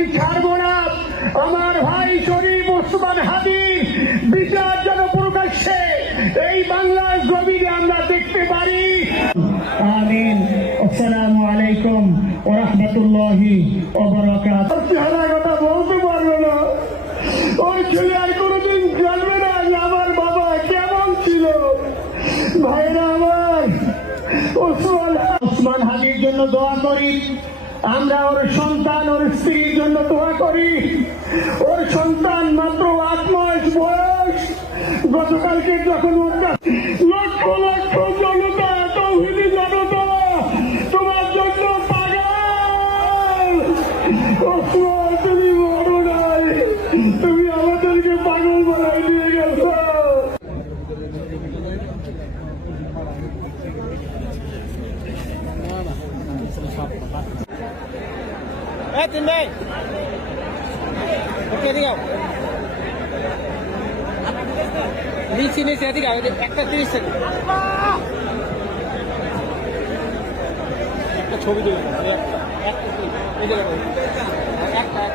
আমি ছাড়বো না। আমার ভাই শরীফ ওসমান হাদী বিচার যেন প্রকাশ্যে এই বাংলার জমিনে আমরা দেখতে পারি। আমিন। আসসালামু আলাইকুম ওয়া রাহমাতুল্লাহি ওয়া বারাকাতুহু। চেহারা কথা বলতে পারবো না, ওই ছেলে আর কোনোদিন জানবে না যে আমার বাবা কেমন ছিল। ভাইরা আমার, ওসমান হাদীর জন্য দোয়া করি। আমরা ওর সন্তান, ওর স্ত্রীর জন্য দোয়া করি। ওর সন্তান মাত্র 8 মাস বয়স। গতকালকে যখন লক্ষ লক্ষ জনতা, তৌহিদি জনতা তোমার জন্য পাগল। ওসমান, তুমি মরো নাই, তুমি আমাদেরকে পাগল বানাই দিয়ে গেছো। তিন ভাই নিচে নিচে এদিকে একটা 30 সেকেন্ড একটা ছবি তুলে একটা